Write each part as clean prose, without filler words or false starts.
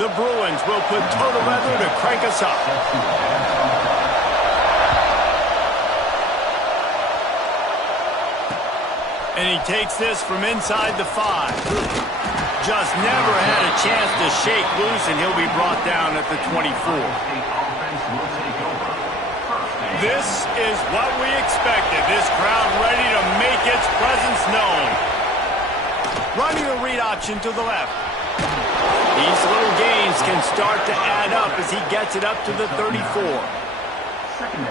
The Bruins will put total weather to crank us up. And he takes this from inside the 5. Just never had a chance to shake loose, and he'll be brought down at the 24. This is what we expected. This crowd ready to make its presence known. Running the read option to the left. These little gains can start to add up as he gets it up to the 34.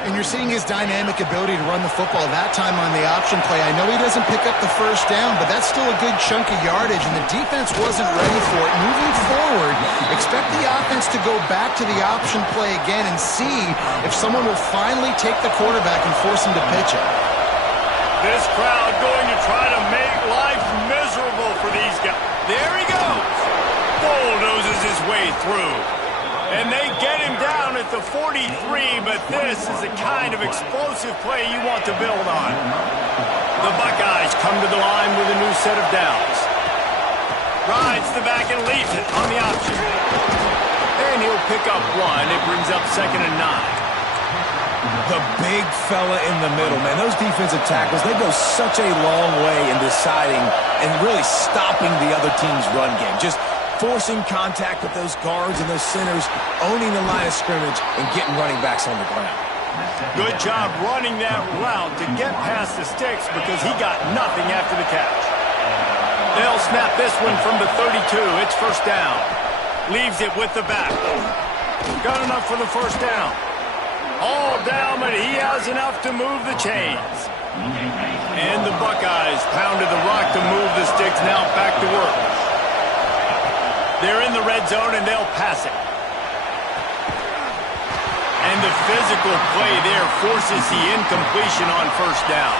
And you're seeing his dynamic ability to run the football that time on the option play. I know he doesn't pick up the first down, but that's still a good chunk of yardage, and the defense wasn't ready for it. Moving forward, expect the offense to go back to the option play again and see if someone will finally take the quarterback and force him to pitch it. This crowd going to try to make life miserable for these guys. There he goes. Bulldozes his way through. And they get him down at the 43, but this is the kind of explosive play you want to build on. The Buckeyes come to the line with a new set of downs. Rides the back and leaves it on the option. And he'll pick up 1. It brings up 2nd and 9. The big fella in the middle, man. Those defensive tackles, they go such a long way in deciding and really stopping the other team's run game. Just forcing contact with those guards and those centers, owning the line of scrimmage, and getting running backs on the ground. Good job running that route to get past the sticks because he got nothing after the catch. They'll snap this one from the 32. It's first down. Leaves it with the back. Got enough for the first down. All down, but he has enough to move the chains. And the Buckeyes pounded the rock to move the sticks. Now back to work. They're in the red zone, and they'll pass it. And the physical play there forces the incompletion on first down.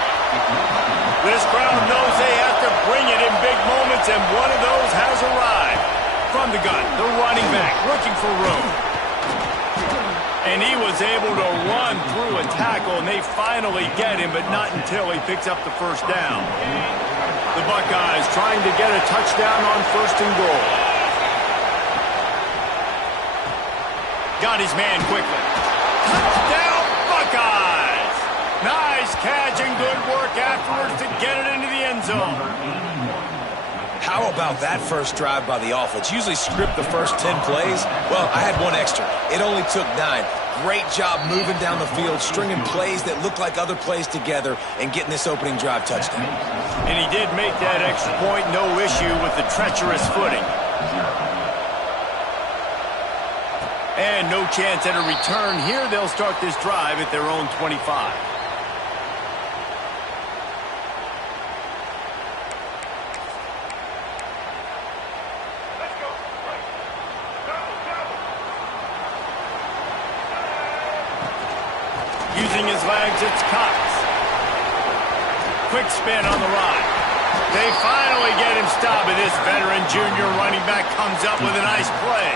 This crowd knows they have to bring it in big moments, and one of those has arrived. From the gun, the running back looking for room. And he was able to run through a tackle, and they finally get him, but not until he picks up the first down. The Buckeyes trying to get a touchdown on 1st and goal. Got his man quickly. Touchdown, Buckeyes! Nice catch and good work afterwards to get it into the end zone. How about that first drive by the offense? Usually script the first 10 plays. Well, I had 1 extra. It only took 9. Great job moving down the field, stringing plays that look like other plays together, and getting this opening drive touchdown. And he did make that extra point, no issue with the treacherous footing. And no chance at a return here. They'll start this drive at their own 25. Using his legs, it's Cox. Quick spin on the ride. They finally get him stopped, and this veteran junior running back comes up with a nice play.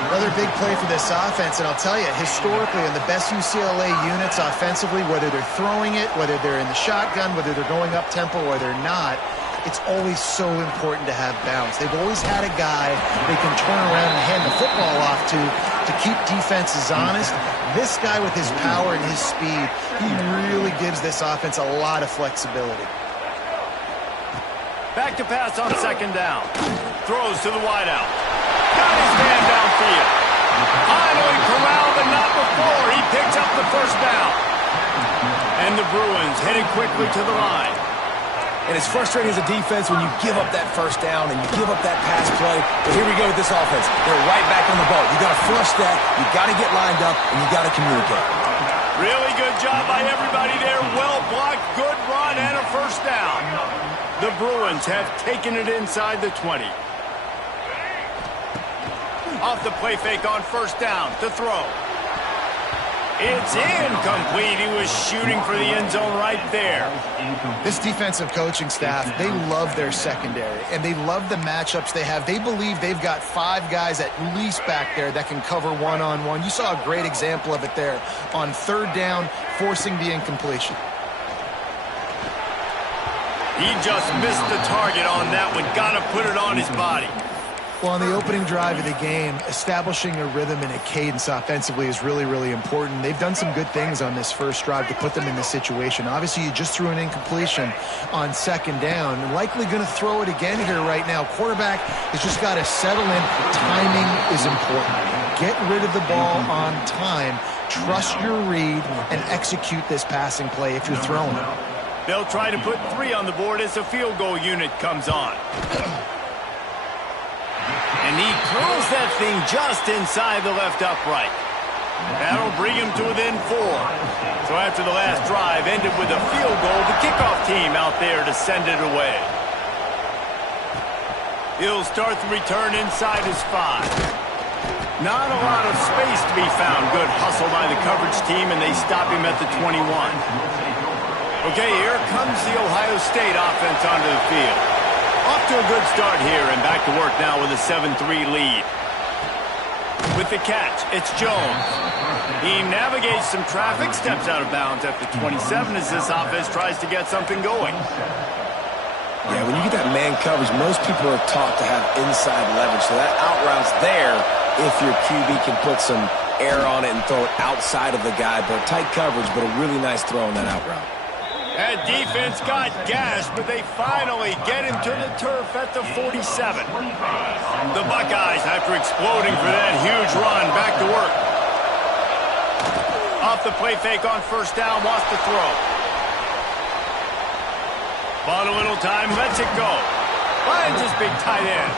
Another big play for this offense, and I'll tell you, historically, in the best UCLA units offensively, whether they're throwing it, whether they're in the shotgun, whether they're going up-tempo or they're not, it's always so important to have balance. They've always had a guy they can turn around and hand the football off to keep defenses honest. This guy with his power and his speed, he really gives this offense a lot of flexibility. Back to pass on 2nd down. Throws to the wideout. Got his man downfield. Finally corralled, but not before. He picks up the first down. And the Bruins headed quickly to the line. And it's frustrating as a defense when you give up that first down and you give up that pass play. But here we go with this offense. They're right back on the ball. You got to flush that. You got to get lined up, and you got to communicate. Really good job by everybody there. Well blocked, good run, and a first down. The Bruins have taken it inside the 20. Off the play fake on first down to throw. It's incomplete. He was shooting for the end zone right there. This defensive coaching staff, they love their secondary, and they love the matchups they have. They believe they've got 5 guys at least back there that can cover one-on-one. You saw a great example of it there on 3rd down, forcing the incompletion. He just missed the target on that one. Got to put it on his body. Well, on the opening drive of the game, establishing a rhythm and a cadence offensively is really, really important. They've done some good things on this first drive to put them in this situation. Obviously, you just threw an incompletion on second down. Likely going to throw it again here right now. Quarterback has just got to settle in. Timing is important. Get rid of the ball on time. Trust your read and execute this passing play if you're throwing it. They'll try to put 3 on the board as the field goal unit comes on. And he throws that thing just inside the left upright. That'll bring him to within 4. So after the last drive ended with a field goal, the kickoff team out there to send it away. He'll start the return inside his 5. Not a lot of space to be found. Good hustle by the coverage team, and they stop him at the 21. Okay, here comes the Ohio State offense onto the field. Off to a good start here, and back to work now with a 7-3 lead. With the catch, it's Jones. He navigates some traffic, steps out of bounds at the 27 as this offense tries to get something going. Yeah, when you get that man coverage, most people are taught to have inside leverage, so that out route's there if your QB can put some air on it and throw it outside of the guy. But tight coverage, but a really nice throw on that out route. That defense got gashed, but they finally get him to the turf at the 47. The Buckeyes, after exploding for that huge run, back to work. Off the play fake on first down, wants to throw. Bought a little time, lets it go. Finds his big tight end.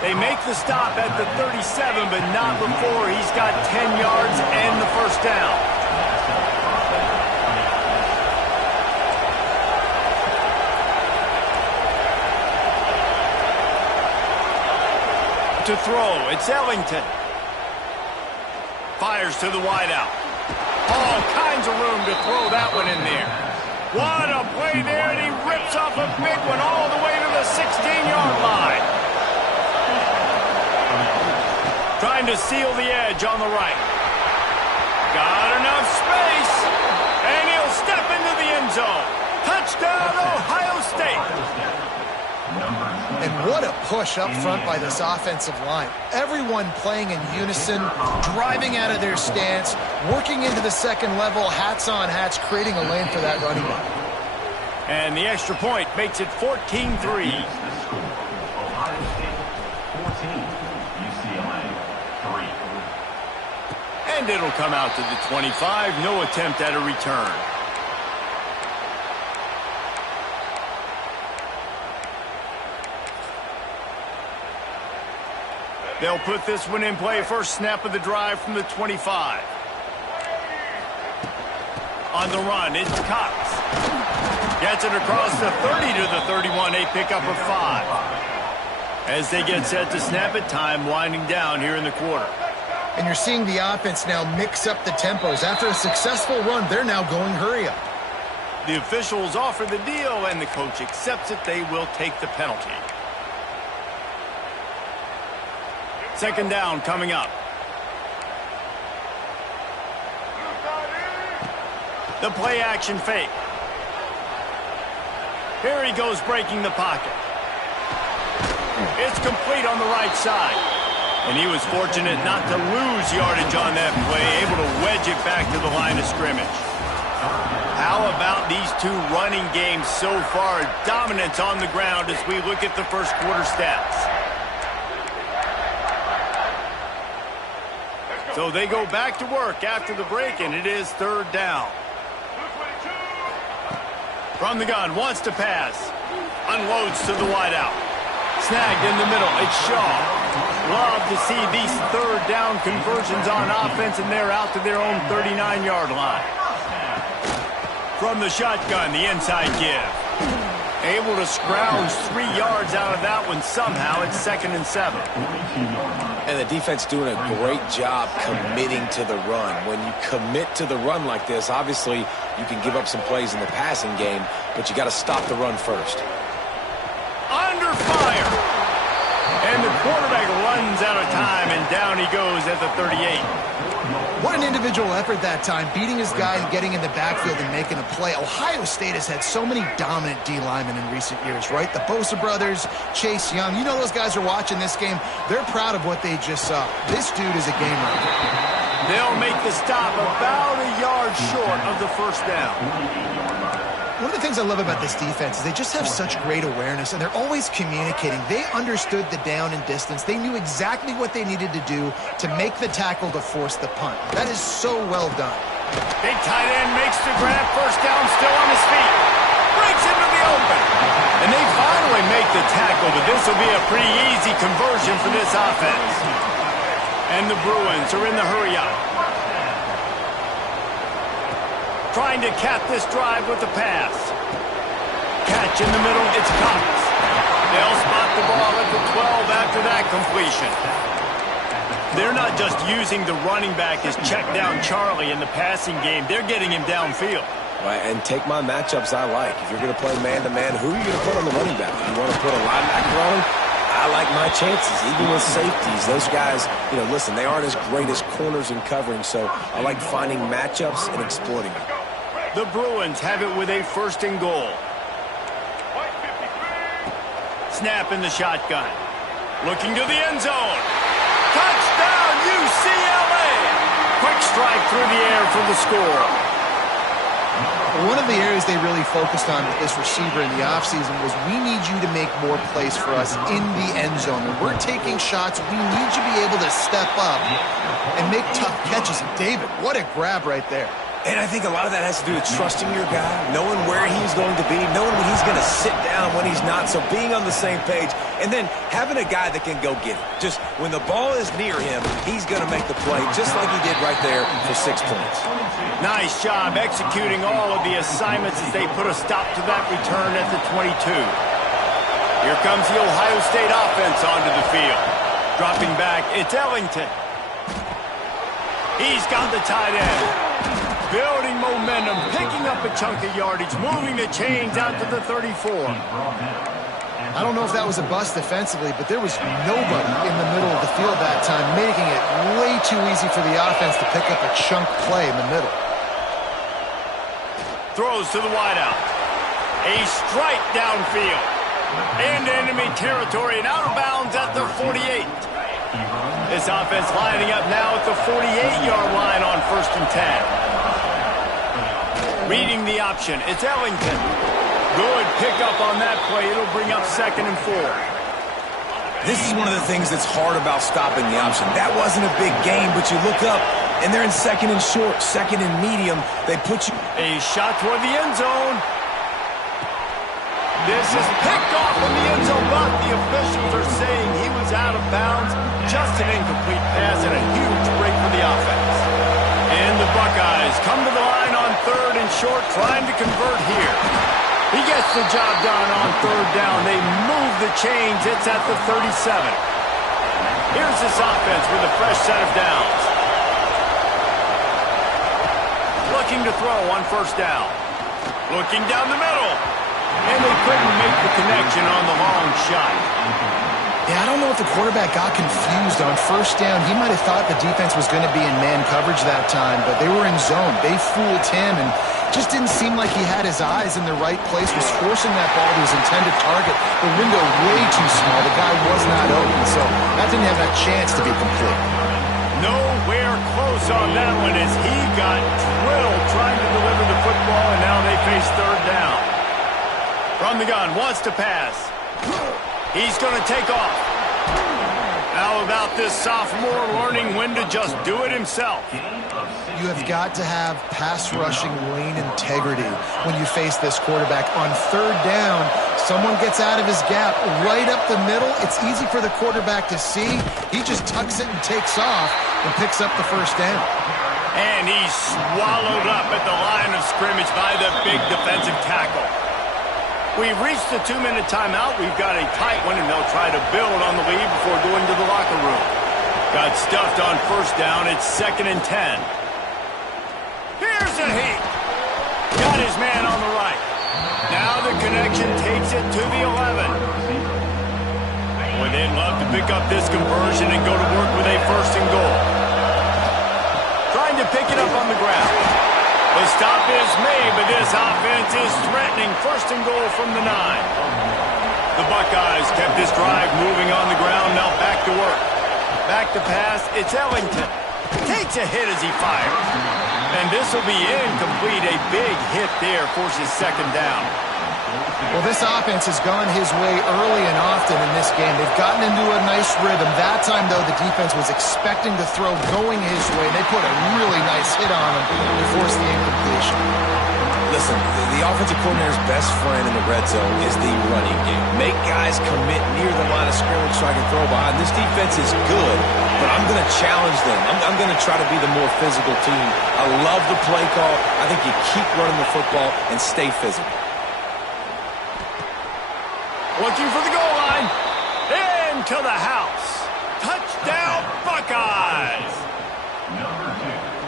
They make the stop at the 37, but not before he's got 10 yards and the first down. To throw, it's Ellington. Fires to the wideout. All kinds of room to throw that one in there. What a play there, and he rips off a big one all the way to the 16-yard line. Trying to seal the edge on the right. Got enough space, and he'll step into the end zone. Touchdown, Ohio State. And what a push up front by this offensive line. Everyone playing in unison, driving out of their stance, working into the second level, hats on hats, creating a lane for that running back. And the extra point makes it 14-3. Ohio State 14, UCLA 3. And it'll come out to the 25. No attempt at a return. They'll put this one in play. First snap of the drive from the 25. On the run, it's Cox. Gets it across the 30 to the 31. A pickup of 5. As they get set to snap it, time winding down here in the quarter. And you're seeing the offense now mix up the tempos. After a successful run, they're now going hurry up. The officials offer the deal, and the coach accepts it. They will take the penalty. Second down coming up. The play action fake. Here he goes breaking the pocket. It's complete on the right side. And he was fortunate not to lose yardage on that play, able to wedge it back to the line of scrimmage. How about these two running games so far? Dominance on the ground as we look at the first quarter stats. So they go back to work after the break, and it is third down. From the gun, wants to pass. Unloads to the wideout. Snagged in the middle, it's Shaw. Love to see these third down conversions on offense, and they're out to their own 39-yard line. From the shotgun, the inside give. Able to scrounge 3 yards out of that one somehow. It's 2nd and 7. And the defense doing a great job committing to the run. When you commit to the run like this, obviously you can give up some plays in the passing game, but you got to stop the run first. Under fire. And the Quarterback runs out of time, and down he goes at the 38. What an individual effort that time, beating his guy and getting in the backfield and making a play. Ohio State has had so many dominant D linemen in recent years, right? The Bosa brothers, Chase Young. You know those guys are watching this game. They're proud of what they just saw. This dude is a game record. They'll make the stop about a yard short of the first down. One of the things I love about this defense is they just have such great awareness, and they're always communicating. They understood the down and distance. They knew exactly what they needed to do to make the tackle to force the punt. That is so well done. Big tight end makes the grab. First down, still on his feet. Breaks into the open. And they finally make the tackle, but this will be a pretty easy conversion for this offense. And the Bruins are in the hurry-up. Trying to cap this drive with the pass. Catch in the middle, it's Cox. They'll spot the ball at the 12 after that completion. They're not just using the running back as check down Charlie in the passing game. They're getting him downfield. Right, and take my matchups I like. If you're going to play man-to-man, who are you going to put on the running back? If you want to put a linebacker on him, I like my chances, even with safeties. Those guys, listen, they aren't as great as corners in covering, so I like finding matchups and exploiting them. The Bruins have it with a first and goal. Snap in the shotgun. Looking to the end zone. Touchdown, UCLA! Quick strike through the air for the score. One of the areas they really focused on with this receiver in the offseason was we need you to make more plays for us in the end zone. When we're taking shots, we need you to be able to step up and make tough catches. And David, what a grab right there. And I think a lot of that has to do with trusting your guy, knowing where he's going to be, knowing when he's going to sit down, when he's not, so being on the same page, and then having a guy that can go get it. Just when the ball is near him, he's going to make the play, just like he did right there for 6 points. Nice job executing all of the assignments as they put a stop to that return at the 22. Here comes the Ohio State offense onto the field. Dropping back, it's Ellington. He's got the tight end. Building momentum, picking up a chunk of yardage, moving the chains out to the 34. I don't know if that was a bust defensively, but there was nobody in the middle of the field that time, making it way too easy for the offense to pick up a chunk play in the middle. Throws to the wideout. A strike downfield. Into enemy territory and out of bounds at the 48. This offense lining up now at the 48-yard line on 1st and 10. Reading the option, it's Ellington. Good pickup on that play. It'll bring up 2nd and 4. This is one of the things that's hard about stopping the option. That wasn't a big game, but you look up, and they're in 2nd and short, 2nd and medium. They put you... A shot toward the end zone. This is picked off in the end zone, but the officials are saying he was out of bounds. Just an incomplete pass and a huge break for the offense. And the Buckeyes come to the line on 3rd and short, trying to convert here. He gets the job done on 3rd down. They move the chains. It's at the 37. Here's this offense with a fresh set of downs. Looking to throw on 1st down. Looking down the middle. And they couldn't make the connection on the long shot. Yeah, I don't know if the quarterback got confused on 1st down. He might have thought the defense was going to be in man coverage that time, but they were in zone. They fooled him and just didn't seem like he had his eyes in the right place, was forcing that ball to his intended target. The window way too small. The guy was not open, so that didn't have a chance to be complete. Nowhere close on that one as he got drilled trying to deliver the football, and now they face 3rd down. From the gun, wants to pass. He's going to take off. How about this sophomore learning when to just do it himself? You have got to have pass rushing lane integrity when you face this quarterback. On 3rd down, someone gets out of his gap right up the middle. It's easy for the quarterback to see. He just tucks it and takes off and picks up the 1st down. And he's swallowed up at the line of scrimmage by the big defensive tackle. We've reached the 2-minute timeout. We've got a tight one, and they'll try to build on the lead before going to the locker room. Got stuffed on 1st down. It's 2nd and 10. Here's a heat. Got his man on the right. Now the connection takes it to the 11. Well, they'd love to pick up this conversion and go to work with a 1st and goal. Trying to pick it up on the ground. The stop is made, but this offense is threatening 1st and goal from the 9. The Buckeyes kept this drive moving on the ground, now back to work. Back to pass, it's Ellington. Takes a hit as he fires. And this will be incomplete. A big hit there forces 2nd down. Well, this offense has gone his way early and often in this game. They've gotten into a nice rhythm. That time, though, the defense was expecting to throw going his way. They put a really nice hit on him to force the incompletion. Listen, the offensive coordinator's best friend in the red zone is the running game. Make guys commit near the line of scrimmage so I can throw behind. This defense is good, but I'm going to challenge them. I'm going to try to be the more physical team. I love the play call. I think you keep running the football and stay physical. Looking for the goal line. Into the house. Touchdown, Buckeyes!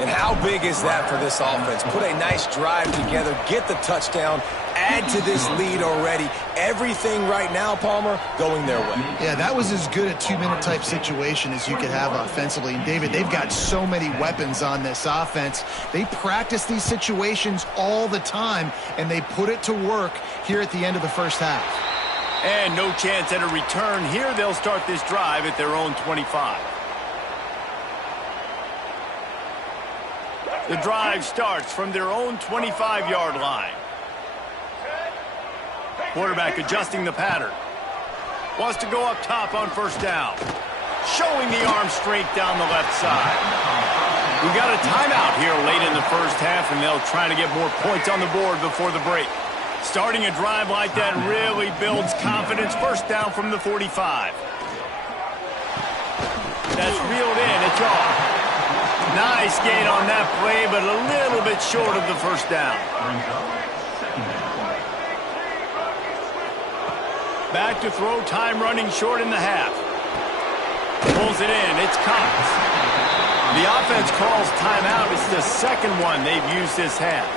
And how big is that for this offense? Put a nice drive together, get the touchdown, add to this lead already. Everything right now, Palmer, going their way. Yeah, that was as good a 2-minute type situation as you could have offensively. And, David, they've got so many weapons on this offense. They practice these situations all the time, and they put it to work here at the end of the first half. And no chance at a return here. They'll start this drive at their own 25. The drive starts from their own 25-yard line. Quarterback adjusting the pattern. Wants to go up top on 1st down. Showing the arm strength down the left side. We got a timeout here late in the first half, and they'll try to get more points on the board before the break. Starting a drive like that really builds confidence. 1st down from the 45. That's reeled in. It's off. Nice gain on that play, but a little bit short of the 1st down. Back to throw, time running short in the half. Pulls it in. It's Cox. The offense calls timeout. It's the 2nd one they've used this half.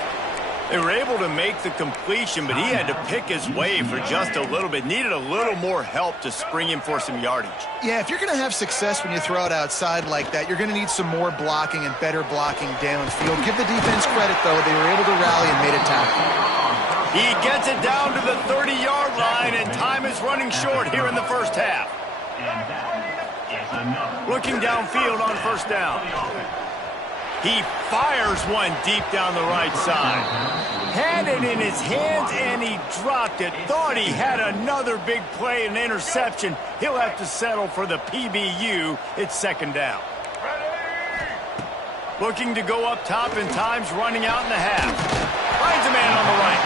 They were able to make the completion, but he had to pick his way for just a little bit. Needed a little more help to spring him for some yardage. Yeah, if you're going to have success when you throw it outside like that, you're going to need some more blocking and better blocking downfield. Give the defense credit, though. They were able to rally and made a tackle. He gets it down to the 30-yard line, and time is running short here in the first half. Looking downfield on 1st down. He fires one deep down the right side. Had it in his hands, and he dropped it. Thought he had another big play, an interception. He'll have to settle for the PBU. It's 2nd down. Looking to go up top, and time's running out in the half. Finds a man on the right.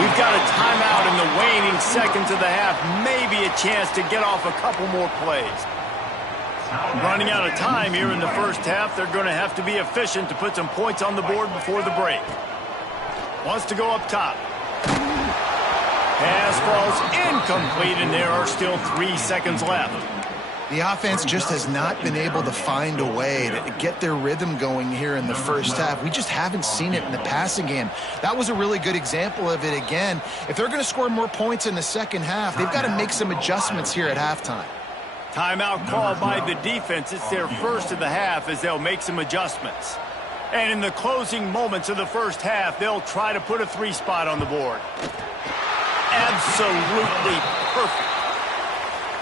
We've got a timeout in the waning seconds of the half. Maybe a chance to get off a couple more plays. Running out of time here in the first half. They're going to have to be efficient to put some points on the board before the break. Wants to go up top. Pass falls incomplete, and there are still 3 seconds left. The offense just has not been able to find a way to get their rhythm going here in the first half. We just haven't seen it in the passing game. That was a really good example of it again. If they're going to score more points in the second half, they've got to make some adjustments here at halftime. Timeout called by the defense. It's their first of the half as they'll make some adjustments. And in the closing moments of the first half, they'll try to put a 3 spot on the board. Absolutely perfect.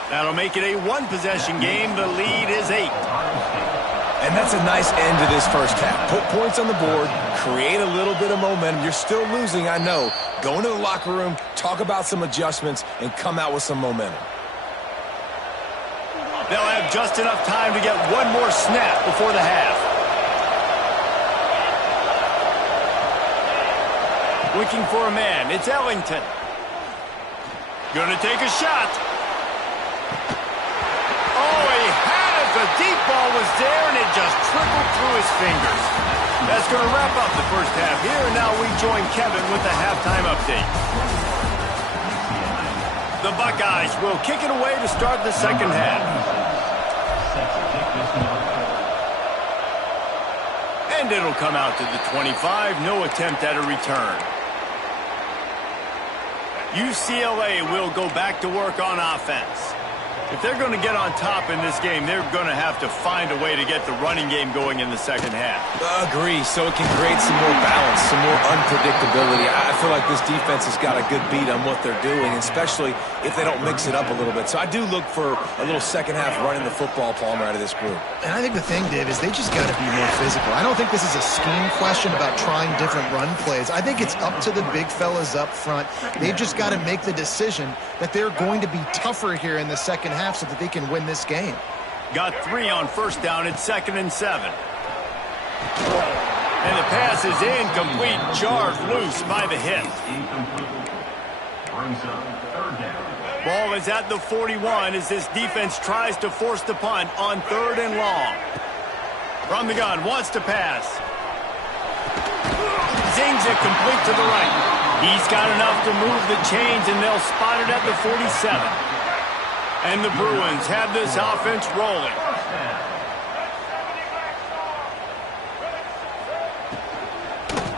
That'll make it a 1-possession game. The lead is 8. And that's a nice end to this first half. Put points on the board, create a little bit of momentum. You're still losing, I know. Go into the locker room, talk about some adjustments, and come out with some momentum. They'll have just enough time to get one more snap before the half. Looking for a man. It's Ellington. Going to take a shot. Oh, he had it. The deep ball was there, and it just trickled through his fingers. That's going to wrap up the first half here. Now we join Kevin with the halftime update. The Buckeyes will kick it away to start the second half. And it'll come out to the 25. No attempt at a return. UCLA will go back to work on offense. If they're going to get on top in this game, they're going to have to find a way to get the running game going in the second half. Agree, so it can create some more balance, some more unpredictability. I feel like this defense has got a good beat on what they're doing, especially if they don't mix it up a little bit. So I do look for a little second half running the football, Palmer, out of this group. And I think the thing, Dave, is they just got to be more physical. I don't think this is a scheme question about trying different run plays. I think it's up to the big fellas up front. They've just got to make the decision that they're going to be tougher here in the second half so that they can win this game. Got 3 on first down. It's 2nd and 7. And the pass is incomplete. Jarred loose by the hit. Brings up third down. Ball is at the 41 as this defense tries to force the punt on 3rd and long. From the gun, wants to pass. Zings it complete to the right. He's got enough to move the chains, and they'll spot it at the 47. And the Bruins have this offense rolling.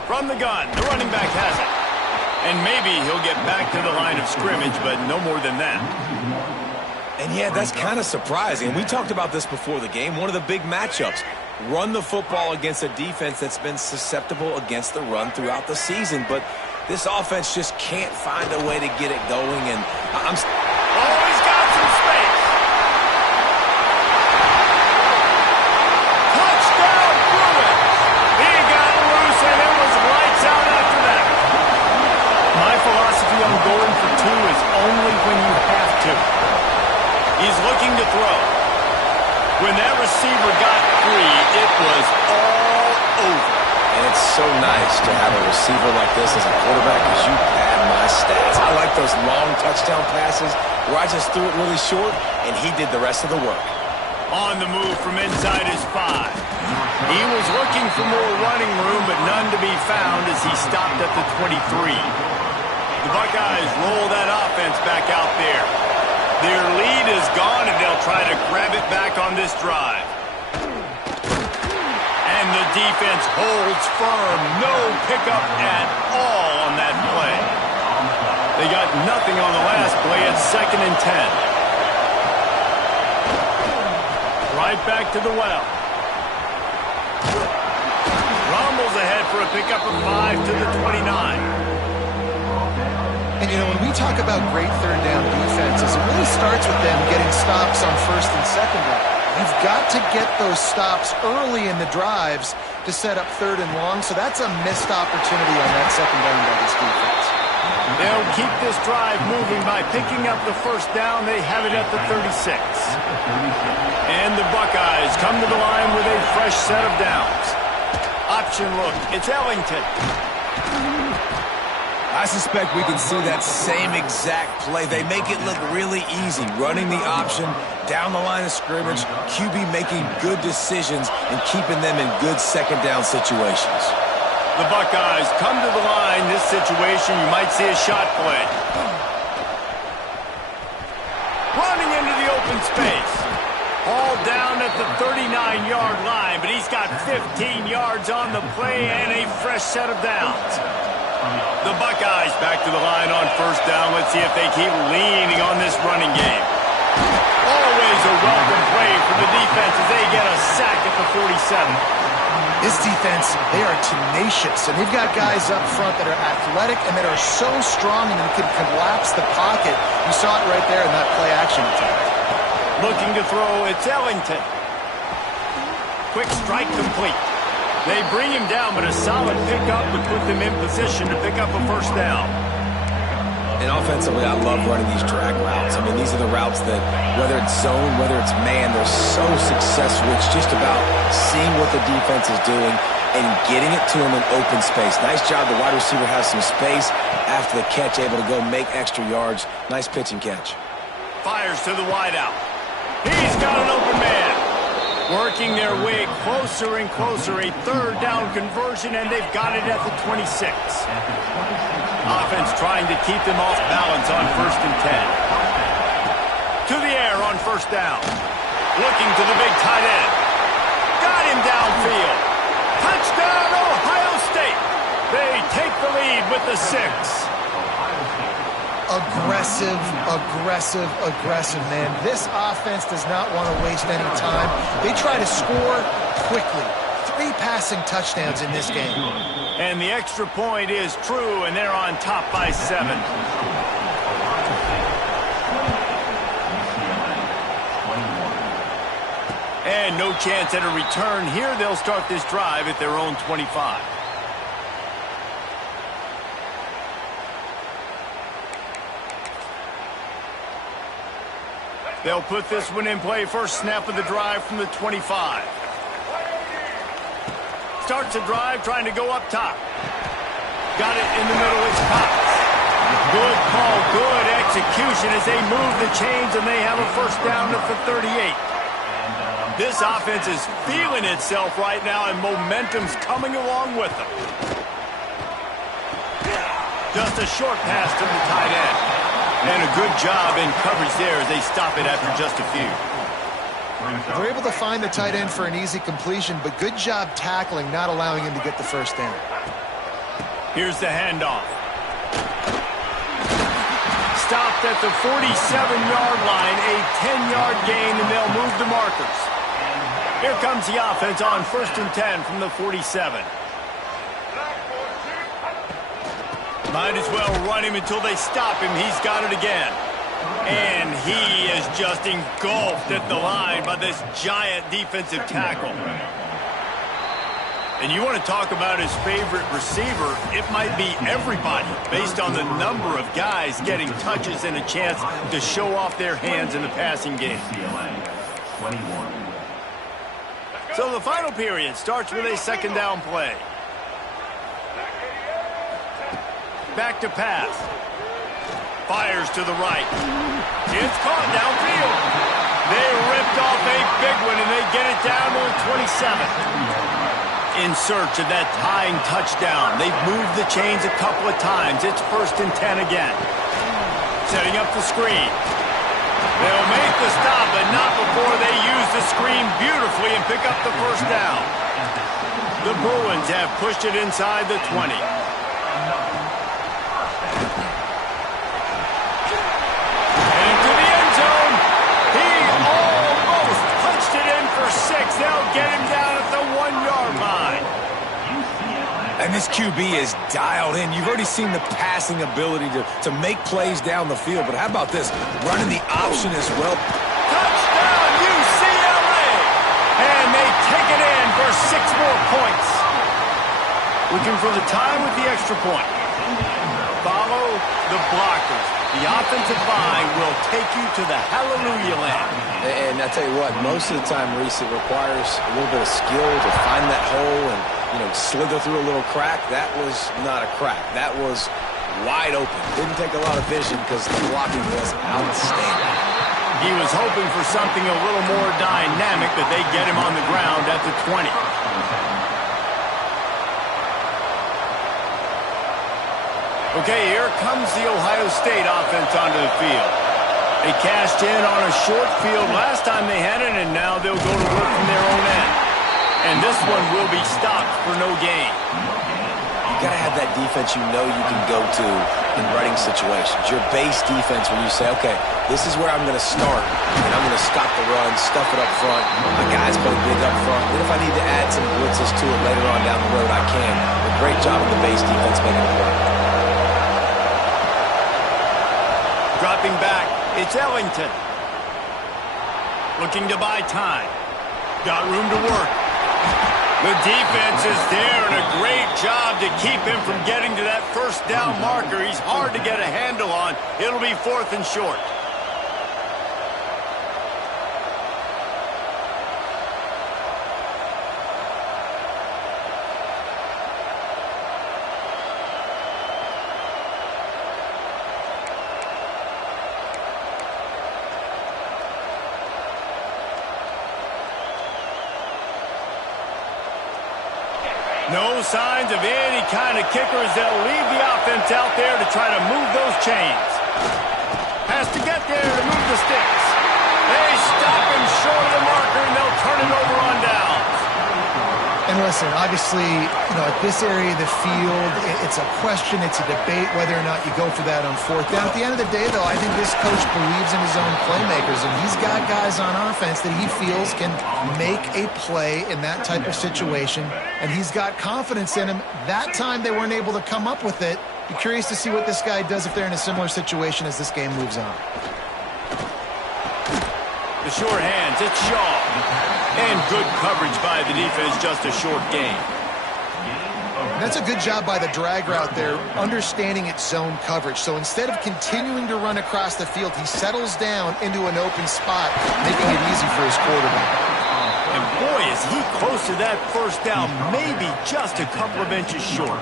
From the gun, the running back has it. And maybe he'll get back to the line of scrimmage, but no more than that. And yeah, that's kind of surprising. We talked about this before the game. One of the big matchups. Run the football against a defense that's been susceptible against the run throughout the season. But this offense just can't find a way to get it going. And oh, he's got some space. Touchdown, Bruins. He got loose, and it was lights out after that. My philosophy on going for 2 is only when you have to. He's looking to throw. When that receiver got free, it was all over. And it's so nice to have a receiver like this as a quarterback because you pad my stats. I like those long touchdown passes where I just threw it really short and he did the rest of the work. On the move from inside his 5. He was looking for more running room, but none to be found as he stopped at the 23. The Buckeyes roll that offense back out there. Their lead is gone, and they'll try to grab it back on this drive. And the defense holds firm. No pickup at all on that play. They got nothing on the last play. It's 2nd and 10. Right back to the well. Rumbles ahead for a pickup of 5 to the 29. And, you know, when we talk about great third down defenses, it really starts with them getting stops on 1st and 2nd down. You've got to get those stops early in the drives to set up 3rd and long, so that's a missed opportunity on that 2nd down by this defense. They'll keep this drive moving by picking up the 1st down. They have it at the 36. And the Buckeyes come to the line with a fresh set of downs. Option look, it's Ellington. I suspect we can see that same exact play. They make it look really easy, running the option down the line of scrimmage, QB making good decisions and keeping them in good 2nd down situations. The Buckeyes come to the line. This situation, you might see a shot play. Running into the open space. All down at the 39-yard line, but he's got 15 yards on the play and a fresh set of downs. The Buckeyes back to the line on 1st down. Let's see if they keep leaning on this running game. Always a welcome play for the defense as they get a sack at the 47. This defense, they are tenacious, and they've got guys up front that are athletic and that are so strong and they can collapse the pocket. You saw it right there in that play action attack. Looking to throw, it's Ellington. Quick strike complete. They bring him down, but a solid pickup would put them in position to pick up a 1st down. And offensively, I love running these drag routes. I mean, these are the routes that, whether it's zone, whether it's man, they're so successful. It's just about seeing what the defense is doing and getting it to him in open space. Nice job. The wide receiver has some space after the catch, able to go make extra yards. Nice pitch and catch. Fires to the wideout. He's got an open man. Working their way closer and closer. A 3rd down conversion, and they've got it at the 26. Offense trying to keep them off balance on 1st and 10. To the air on 1st down. Looking to the big tight end. Got him downfield. Touchdown, Ohio State. They take the lead with the 6. A aggressive, aggressive, aggressive, man. This offense does not want to waste any time. They try to score quickly. 3 passing touchdowns in this game. And the extra point is true, and they're on top by 7. And no chance at a return here. They'll start this drive at their own 25. They'll put this one in play. First snap of the drive from the 25. Starts the drive trying to go up top. Got it in the middle. It's Cox. Good call, good execution as they move the chains, and they have a first down at the 38. This offense is feeling itself right now, and momentum's coming along with them. Just a short pass to the tight end. And a good job in coverage there as they stop it after just a few. They're able to find the tight end for an easy completion, but good job tackling, not allowing him to get the first down. Here's the handoff. Stopped at the 47-yard line, a 10-yard gain, and they'll move the markers. Here comes the offense on 1st and 10 from the 47. Might as well run him until they stop him. He's got it again. And he is just engulfed at the line by this giant defensive tackle. And you want to talk about his favorite receiver, it might be everybody based on the number of guys getting touches and a chance to show off their hands in the passing game. So the final period starts with a second down play. Back to pass. Fires to the right. It's caught downfield. They ripped off a big one, and they get it down to the 27. In search of that tying touchdown. They've moved the chains a couple of times. It's 1st and 10 again. Setting up the screen. They'll make the stop, but not before they use the screen beautifully and pick up the first down. The Bruins have pushed it inside the 20. They'll get him down at the 1-yard line. And this QB is dialed in. You've already seen the passing ability to make plays down the field, but how about this? Running the option as well. Touchdown, UCLA! And they take it in for 6 more points. Looking for the time with the extra point. Follow the blockers. The offensive line will take you to the hallelujah land. And I tell you what, most of the time, Reese, it requires a little bit of skill to find that hole and, slither through a little crack. That was not a crack. That was wide open. Didn't take a lot of vision because the blocking was outstanding. He was hoping for something a little more dynamic, but they get him on the ground at the 20. Okay, here comes the Ohio State offense onto the field. They cashed in on a short field last time they had it, and now they'll go to work from their own end. And this one will be stopped for no gain. You got to have that defense you can go to in running situations. Your base defense when you say, okay, this is where I'm going to start, and I'm going to stop the run, stuff it up front. My guys play big up front. Then if I need to add some blitzes to it later on down the road, I can. A great job of the base defense making it work. Dropping back, it's Ellington. Looking to buy time. Got room to work. The defense is there, and a great job to keep him from getting to that first down marker. He's hard to get a handle on. It'll be 4th and short. No signs of any kind of kickers. They'll leave the offense out there to try to move those chains. Has to get there to move the sticks. They stop him short of the marker, and they'll turn it over on downs. And listen, obviously, at this area of the field, it's a question, it's a debate whether or not you go for that on fourth down. At the end of the day, though, I think this coach believes in his own playmakers, and he's got guys on offense that he feels can make a play in that type of situation, and he's got confidence in him. That time they weren't able to come up with it. Be curious to see what this guy does if they're in a similar situation as this game moves on. The short hands, it's Shaw. And good coverage by the defense, just a short gain. That's a good job by the drag route there, understanding its zone coverage. So instead of continuing to run across the field, he settles down into an open spot, making it easy for his quarterback. And boy, is he close to that first down, maybe just a couple of inches short.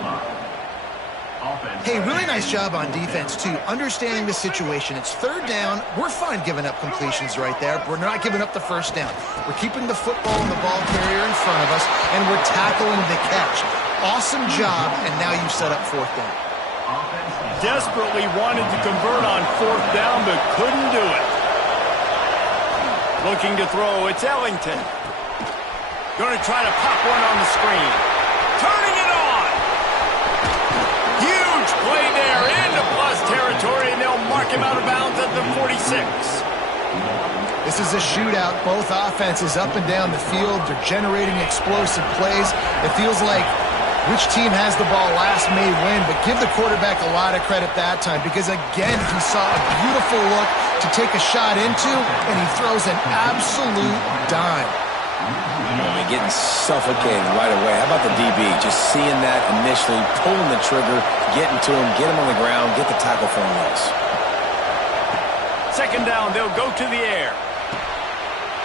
Hey, really nice job on defense, too, understanding the situation. It's third down. We're fine giving up completions right there. We're not giving up the first down. We're keeping the football and the ball carrier in front of us, and we're tackling the catch. Awesome job, and now you've set up fourth down. Desperately wanted to convert on fourth down, but couldn't do it. Looking to throw, it's Ellington. Going to try to pop one on the screen. Turning it on! Huge play there into plus territory, and they'll mark him out of bounds at the 46. This is a shootout. Both offenses up and down the field. They're generating explosive plays. It feels like which team has the ball last may win, but give the quarterback a lot of credit that time because, again, he saw a beautiful look to take a shot into, and he throws an absolute dime. Getting suffocated right away. How about the DB? Just seeing that initially, pulling the trigger, getting to him, get him on the ground, get the tackle for a loss. Second down, they'll go to the air.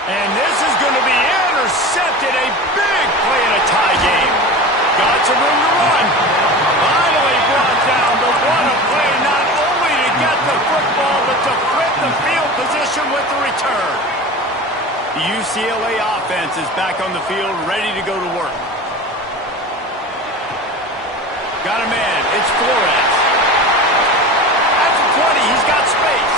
And this is going to be intercepted. A big play in a tie game. Got some room to run. Finally brought down, but what a play, not only to get the football, but to flip the field position with the return. The UCLA offense is back on the field, ready to go to work. Got a man. It's Flores. At the 20, he's got space.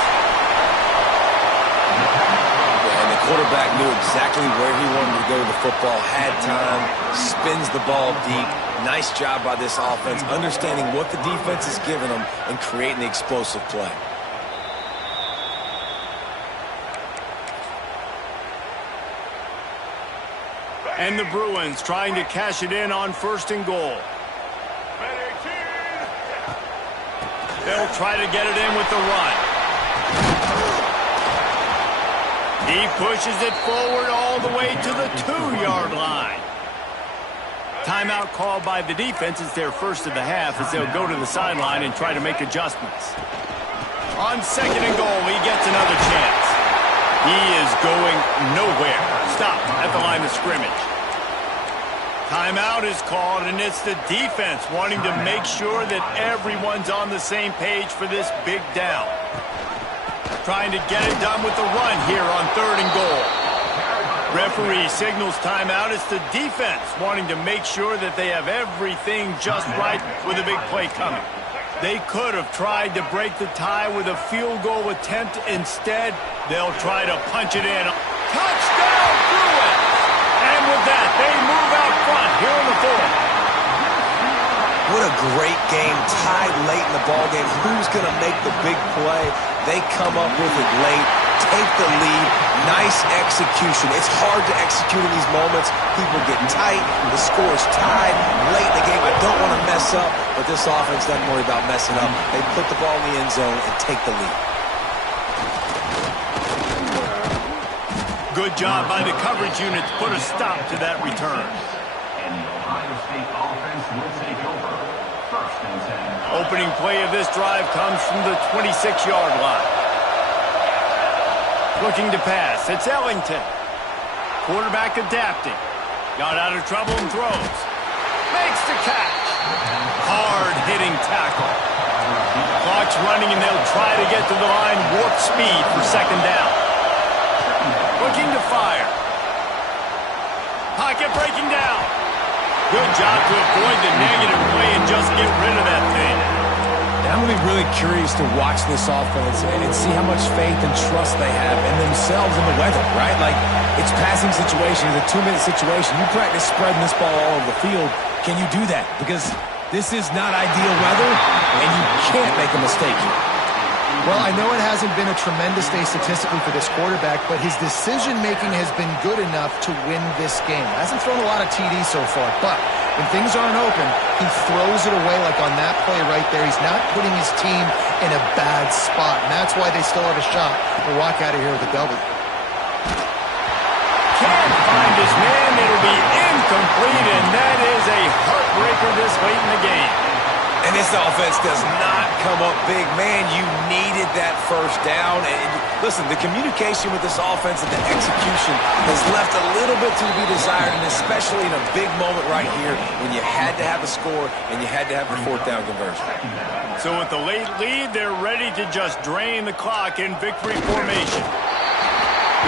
And the quarterback knew exactly where he wanted to go with the football, had time, spins the ball deep. Nice job by this offense, understanding what the defense is giving them and creating the explosive play. And the Bruins trying to cash it in on first and goal. They'll try to get it in with the run. He pushes it forward all the way to the 2-yard line. Timeout called by the defense. It's their first of the half as they'll go to the sideline and try to make adjustments. On second and goal, he gets another chance. He is going nowhere. Stop at the line of scrimmage. Timeout is called, and it's the defense wanting to make sure that everyone's on the same page for this big down. Trying to get it done with the run here on third and goal. Referee signals timeout. It's the defense wanting to make sure that they have everything just right with a big play coming. They could have tried to break the tie with a field goal attempt. Instead, they'll try to punch it in. Touchdown, Bruins! And with that, they move out front here in the fourth. What a great game, tied late in the ballgame. Who's going to make the big play? They come up with it late, take the lead. Nice execution. It's hard to execute in these moments. People get tight. The score is tied late in the game. I don't want to mess up, but this offense doesn't worry about messing up. They put the ball in the end zone and take the lead. Good job by the coverage unit to put a stop to that return. And the Ohio State offense will take over. First and 10. Opening play of this drive comes from the 26-yard line. Looking to pass, it's Ellington. Quarterback adapting. Got out of trouble and throws. Makes the catch. Hard-hitting tackle. Clock's running, and they'll try to get to the line warp speed for second down. Looking to fire. Pocket breaking down. Good job to avoid the negative play and just get rid of that thing. I'm going to be really curious to watch this offense and see how much faith and trust they have in themselves and the weather, right? Like, it's passing situation, it's a 2-minute situation. You practice spreading this ball all over the field. Can you do that? Because this is not ideal weather, and you can't make a mistake here. Well, I know it hasn't been a tremendous day statistically for this quarterback, but his decision-making has been good enough to win this game. Hasn't thrown a lot of TDs so far, but when things aren't open, he throws it away like on that play right there. He's not putting his team in a bad spot, and that's why they still have a shot to walk out of here with a W. Can't find his man. It'll be incomplete, and that is a heartbreaker this late in the game. And this offense does not come up big. Man, you needed that first down. And listen, the communication with this offense and the execution has left a little bit to be desired, and especially in a big moment right here when you had to have a score and you had to have the 4th down conversion. So with the late lead, they're ready to just drain the clock in victory formation.